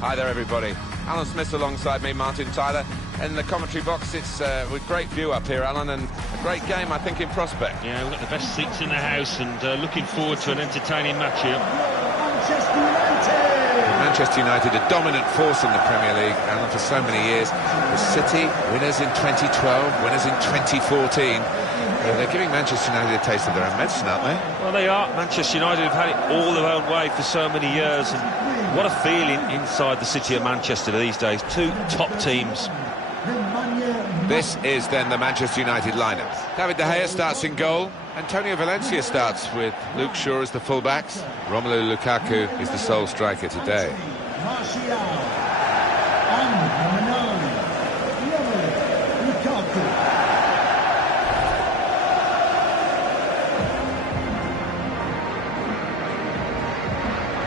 Hi there, everybody. Alan Smith alongside me, Martin Tyler. In the commentary box, it's with great view up here, Alan, and a great game, I think, in prospect. Yeah, we've got the best seats in the house, and looking forward to an entertaining match here. Manchester United, a dominant force in the Premier League, Alan, for so many years. The City, winners in 2012, winners in 2014. They're giving Manchester United a taste of their own medicine, aren't they? Well, they are. Manchester United have had it all their own way for so many years, and what a feeling inside the city of Manchester these days. Two top teams. This is then the Manchester United lineup. David De Gea starts in goal. Antonio Valencia starts with Luke Shaw as the fullbacks. Romelu Lukaku is the sole striker today.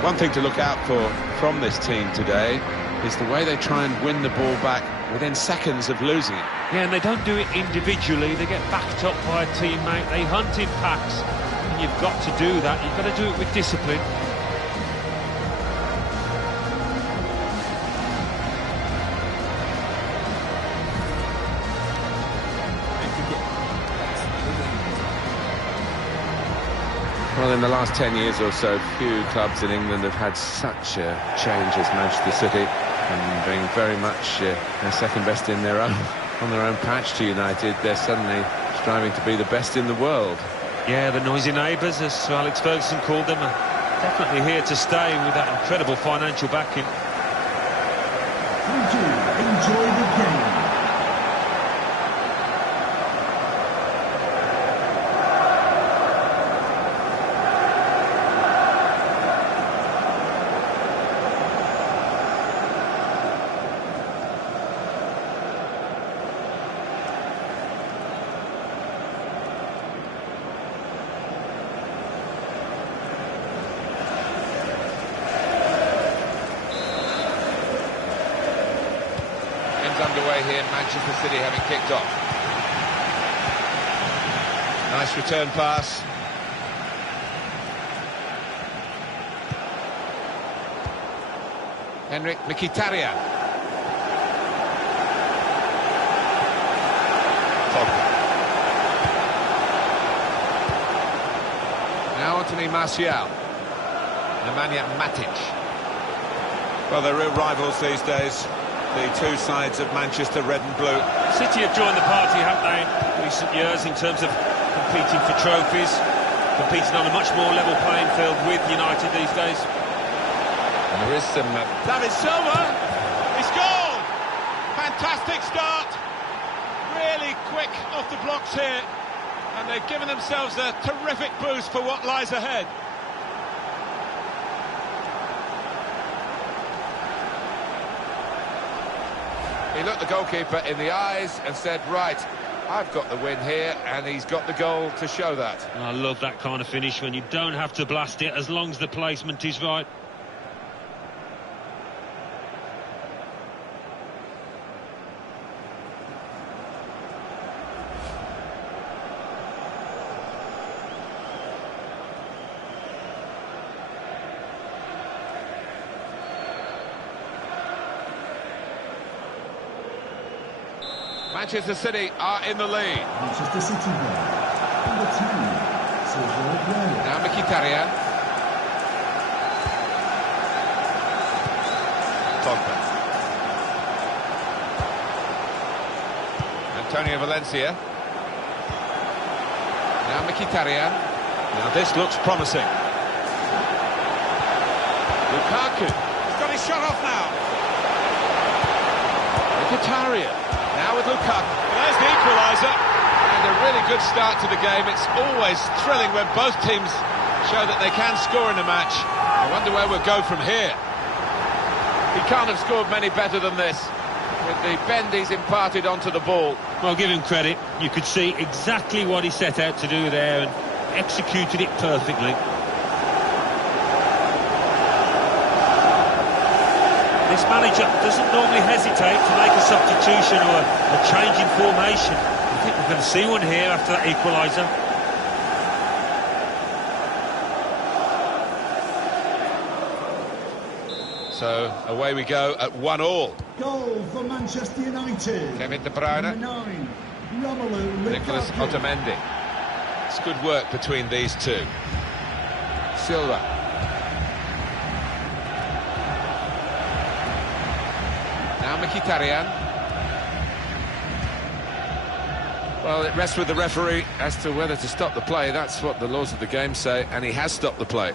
One thing to look out for from this team today is the way they try and win the ball back within seconds of losing it. Yeah, and they don't do it individually. They get backed up by a teammate. They hunt in packs, and you've got to do that. You've got to do it with discipline. Well, in the last 10 years or so, few clubs in England have had such a change as Manchester City, and being very much second best in their own, on their own patch to United, they're suddenly striving to be the best in the world. Yeah, the noisy neighbours, as Alex Ferguson called them, are definitely here to stay with that incredible financial backing. Thank you. Enjoy the game. Underway here, Manchester City having kicked off. Nice return pass. Henrik Mkhitaryan. Now Anthony Martial. Nemanja Matic. Well, they're real rivals these days. The two sides of Manchester, red and blue. City have joined the party, haven't they, in recent years, in terms of competing for trophies, competing on a much more level playing field with United these days. And there is some... David Silva! He scored! Fantastic start! Really quick off the blocks here. And they've given themselves a terrific boost for what lies ahead. He looked the goalkeeper in the eyes and said, right, I've got the win here, and he's got the goal to show that. I love that kind of finish when you don't have to blast it as long as the placement is right. Manchester City are in the lead. Manchester City number 2, Sergio Aguero. Now Mkhitaryan. Pogba. Antonio Valencia. Now Mkhitaryan. Now this looks promising. Lukaku. He's got his shot off now. Mkhitaryan. Now with Lukaku. There's the equaliser. And a really good start to the game. It's always thrilling when both teams show that they can score in a match. I wonder where we'll go from here. He can't have scored many better than this, with the bend he's imparted onto the ball. Well, give him credit. You could see exactly what he set out to do there and executed it perfectly. This manager doesn't normally hesitate to make a substitution or a change in formation. I think we're going to see one here after that equaliser. So away we go at 1-1. Goal for Manchester United. Kevin De Bruyne. Number 9, Romelu Nicholas Lukaku. Otamendi. It's good work between these two. Silva. Now Mkhitaryan. Well, it rests with the referee as to whether to stop the play. That's what the laws of the game say, and he has stopped the play.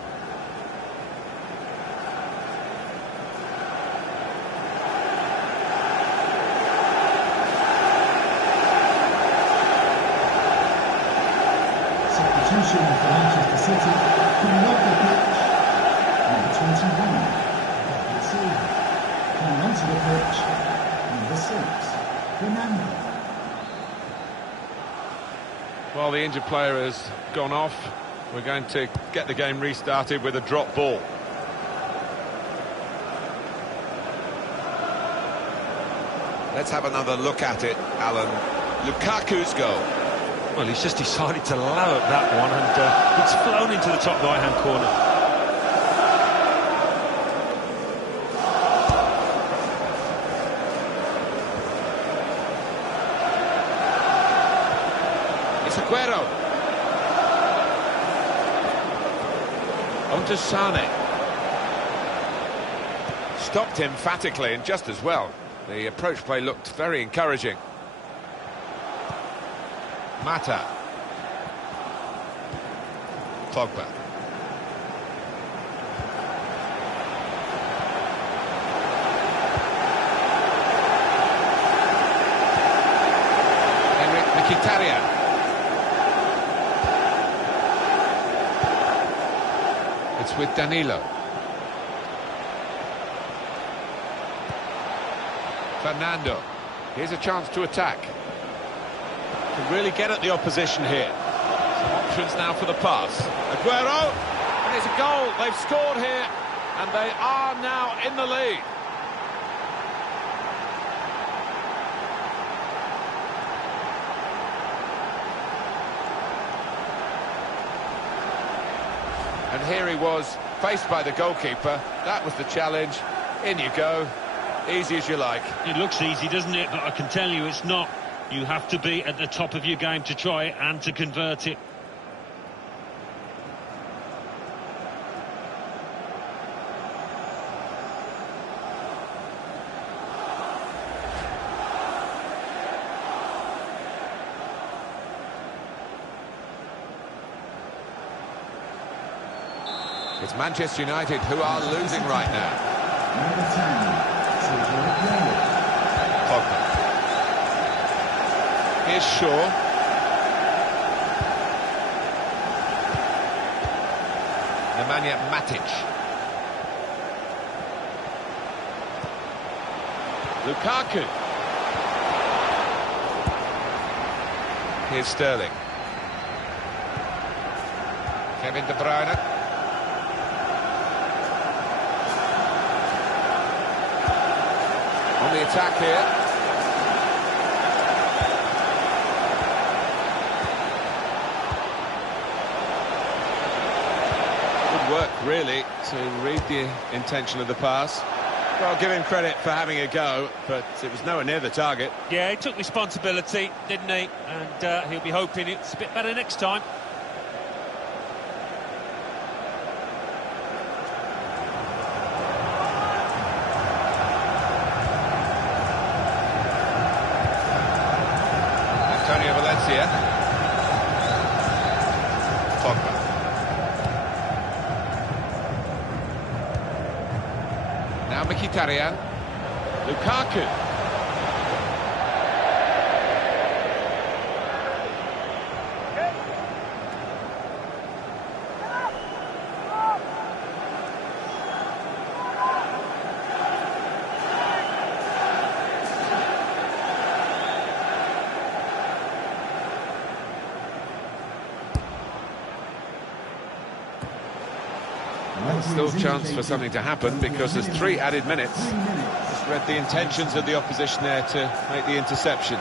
Substitution for Manchester City. Coming off the pitch, number 21, David Silva. Coming onto the pitch, number 6, Fernando. Well, the injured player has gone off. We're going to get the game restarted with a drop ball. Let's have another look at it, Alan. Lukaku's goal. Well, he's just decided to allow up that one, and it's flown into the top right-hand corner. Aguero. On to Sane. Stopped him emphatically and just as well. The approach play looked very encouraging. Mata. Pogba. Mkhitaryan. It's with Danilo. Fernando. Here's a chance to attack. Can really get at the opposition here. Some options now for the pass. Aguero, and it's a goal. They've scored here, and they are now in the lead. And here he was, faced by the goalkeeper. That was the challenge. In you go. Easy as you like. It looks easy, doesn't it? But I can tell you it's not. You have to be at the top of your game to try it and to convert it. It's Manchester United who are losing right now. Number 10, Sergio Aguero. Pogba. Here's Shaw. Nemanja Matic. Lukaku. Here's Sterling. Kevin De Bruyne. On the attack here. Good work, really, to read the intention of the pass. Well, give him credit for having a go, but it was nowhere near the target. Yeah, he took responsibility, didn't he? And he'll be hoping it's a bit better next time. Pogba. Now Mkhitaryan. Lukaku. Still chance for something to happen because there's 3 added minutes. Just read the intentions of the opposition there to make the interception.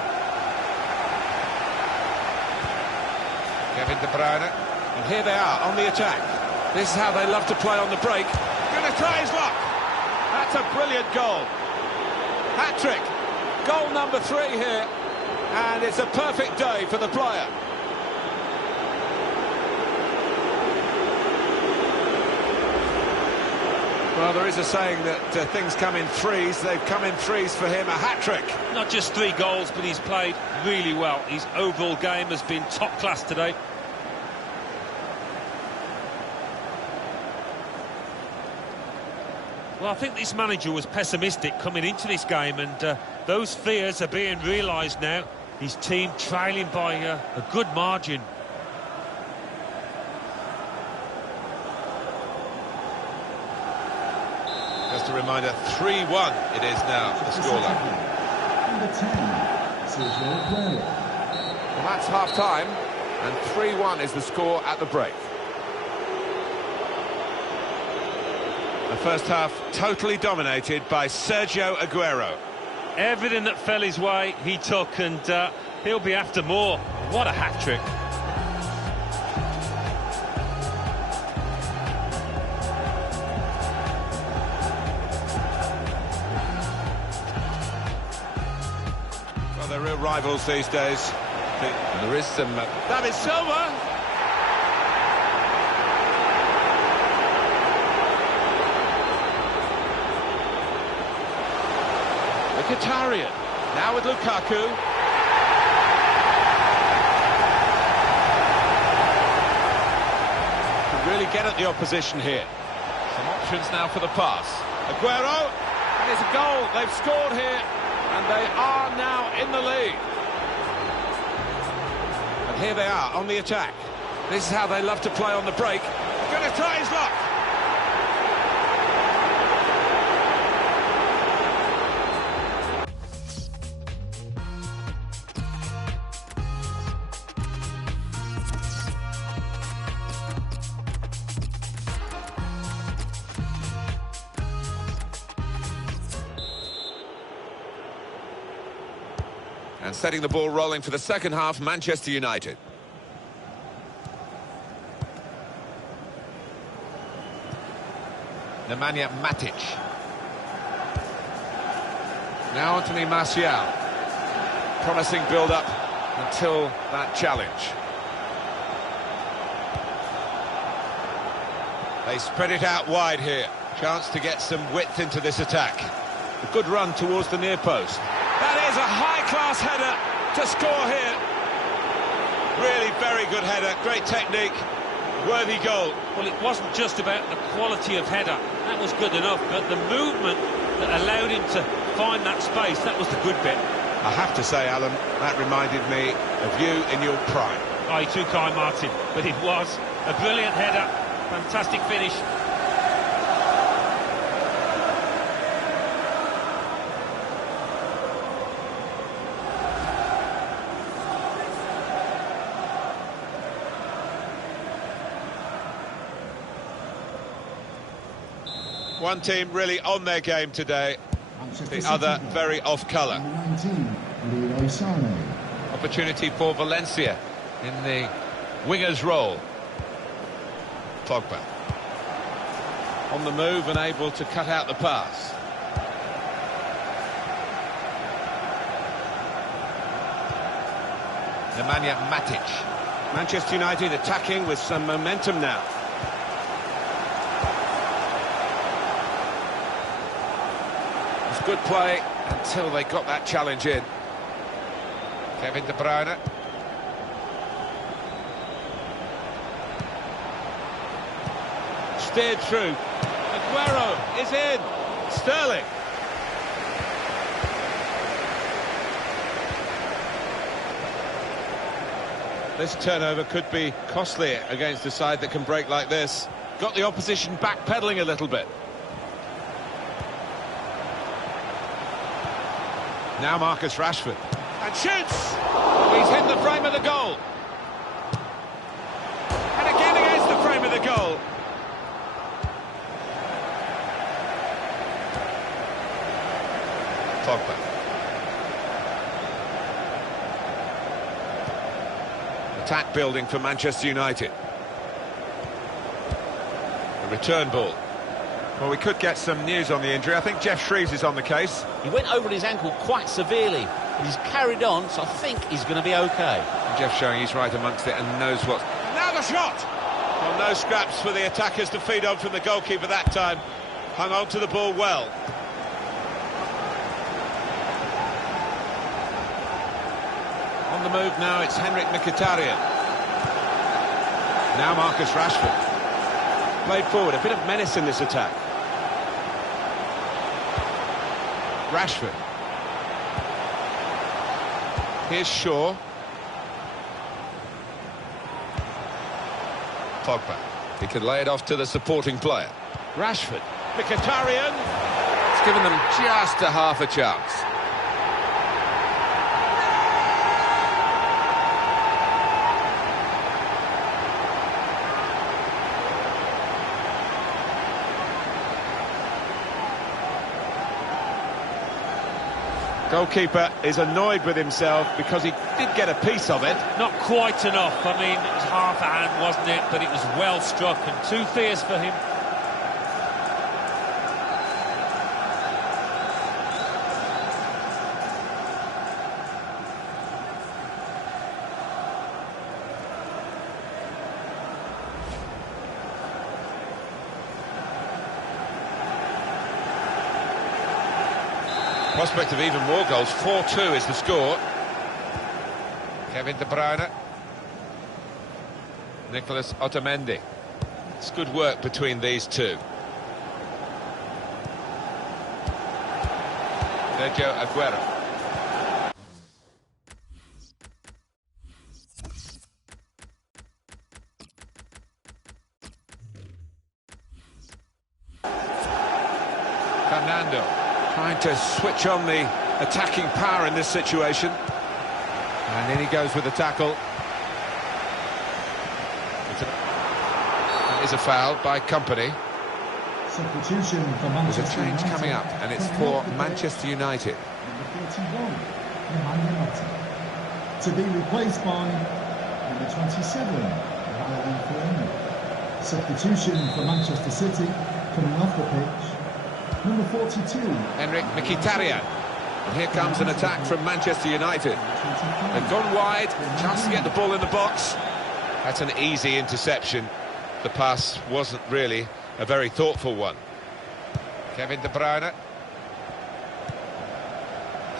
Kevin De Bruyne. And here they are on the attack. This is how they love to play on the break. Going to try his luck. That's a brilliant goal. Hat-trick. Goal number 3 here. And it's a perfect day for the player. Well, there is a saying that things come in threes. They've come in threes for him. A hat-trick. Not just 3 goals, but he's played really well. His overall game has been top class today. Well, I think this manager was pessimistic coming into this game, and those fears are being realised now. His team trailing by a good margin. Just a reminder, 3-1 it is now, the scoreline. Number 10, Sergio Aguero. Well, that's half-time, and 3-1 is the score at the break. The first half totally dominated by Sergio Aguero. Everything that fell his way, he took, and he'll be after more. What a hat-trick. Well, they're real rivals these days. And there is some... David Silva! Mkhitaryan, now with Lukaku. Can really get at the opposition here. Some options now for the pass. Aguero, and it's a goal. They've scored here, and they are now in the lead. And here they are on the attack. This is how they love to play on the break. Going to try his luck. And setting the ball rolling for the second half, Manchester United. Nemanja Matic. Now Anthony Martial. Promising build-up until that challenge. They spread it out wide here. Chance to get some width into this attack. A good run towards the near post. That is a high-class header to score here. Really very good header, great technique, worthy goal. Well, it wasn't just about the quality of header. That was good enough, but the movement that allowed him to find that space, that was the good bit. I have to say, Alan, that reminded me of you in your prime. Oh, too kind, Martin, but it was a brilliant header, fantastic finish. One team really on their game today, the other very off-colour. Opportunity for Valencia in the winger's role. Pogba. On the move and able to cut out the pass. Nemanja Matic. Manchester United attacking with some momentum now. Good play until they got that challenge in. Kevin De Bruyne. Steered through. Aguero is in. Sterling. This turnover could be costly against a side that can break like this. Got the opposition backpedaling a little bit. Now Marcus Rashford. And shoots! He's hit the frame of the goal. And again against the frame of the goal. Pogba. Attack building for Manchester United. The return ball. Well, we could get some news on the injury. I think Jeff Shreves is on the case. He went over his ankle quite severely, but he's carried on, so I think he's going to be okay. Jeff showing he's right amongst it and knows what... Now the shot! Well, no scraps for the attackers to feed on from the goalkeeper that time. Hung on to the ball well. On the move now, it's Henrik Mkhitaryan. Now Marcus Rashford. Played forward, a bit of menace in this attack. Rashford. Here's Shaw. Pogba. He could lay it off to the supporting player. Rashford. Mkhitaryan. It's given them just a half a chance. Goalkeeper is annoyed with himself because he did get a piece of it. Not quite enough. I mean, it was half a hand, wasn't it? But it was well struck and too fierce for him. Prospect of even more goals. 4-2 is the score. Kevin De Bruyne. Nicolas Otamendi. It's good work between these two. Sergio Aguero. Fernando. Trying to switch on the attacking power in this situation. And in he goes with the tackle. That is a foul by Company. Substitution for There's Manchester a change United. coming up, and it's for Manchester United. Number 41, Emmanuel Mata. To be replaced by number 27, OFFJungFortuner. Substitution for Manchester City, coming off the pitch. Number 42, Henrik Mkhitaryan. And here comes an attack from Manchester United. They've gone wide, chance to get the ball in the box. That's an easy interception. The pass wasn't really a very thoughtful one. Kevin De Bruyne.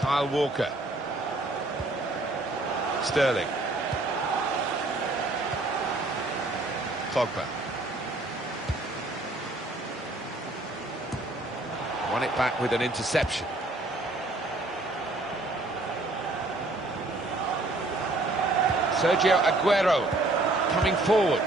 Kyle Walker. Sterling. Pogba. Won it back with an interception. Sergio Aguero coming forward.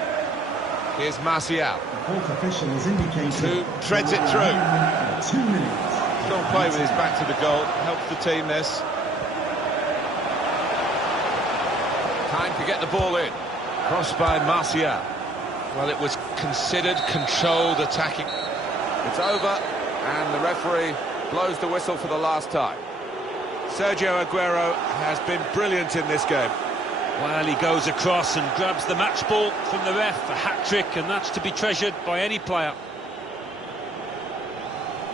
Here's Martial. the fourth official has indicated... Who treads it through. 2 minutes. Strong play with his back to the goal. Helps the team this. Time to get the ball in. Crossed by Martial. Well, it was considered controlled attacking. It's over. And the referee blows the whistle for the last time. Sergio Aguero has been brilliant in this game. Well, he goes across and grabs the match ball from the ref, a hat-trick, and that's to be treasured by any player.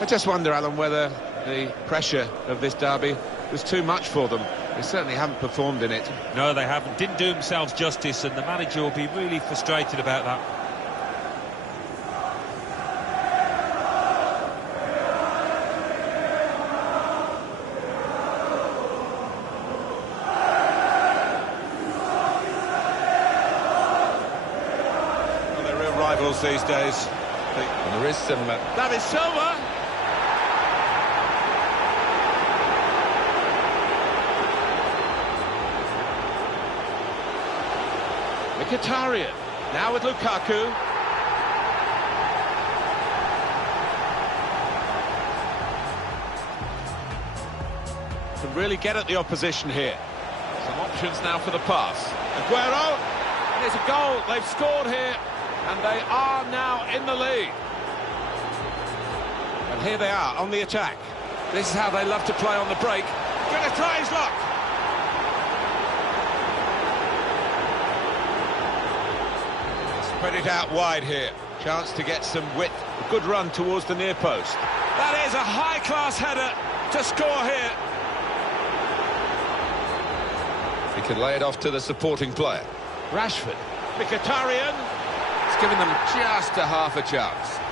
I just wonder, Alan, whether the pressure of this derby was too much for them. They certainly haven't performed in it. No, they haven't. Didn't do themselves justice, and the manager will be really frustrated about that. Rivals these days. And there is some... David Silva! Mkhitaryan, now with Lukaku. Can really get at the opposition here. Some options now for the pass. Aguero, and it's a goal. They've scored here. And they are now in the lead. And here they are on the attack. This is how they love to play on the break. Gonna try his luck. Spread it out wide here. Chance to get some width. A good run towards the near post. That is a high-class header to score here. He can lay it off to the supporting player. Rashford. Mkhitaryan. It's given them just a half a chance.